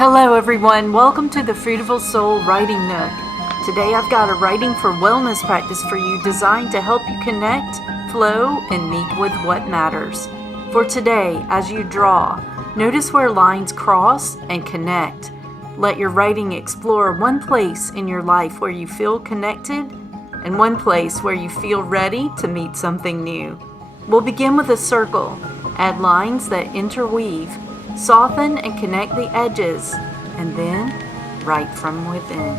Hello everyone, welcome to the Fruitiful Soul Writing Nook. Today I've got a writing for wellness practice for you designed to help you connect, flow, and meet with what matters. For today, as you draw, notice where lines cross and connect. Let your writing explore one place in your life where you feel connected and one place where you feel ready to meet something new. We'll begin with a circle. Add lines that interweave. Soften and connect the edges, and then write from within.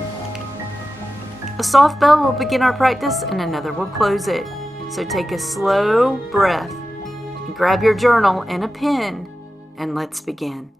A soft bell will begin our practice and another will close it. So take a slow breath and grab your journal and a pen, and let's begin.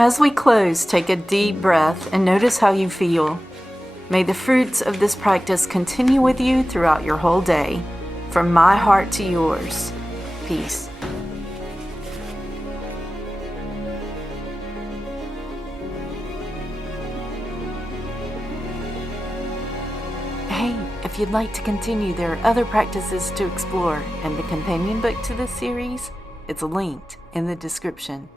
As we close, take a deep breath and notice how you feel. May the fruits of this practice continue with you throughout your whole day. From my heart to yours, peace. Hey, if you'd like to continue, there are other practices to explore, and the companion book to this series, it's linked in the description.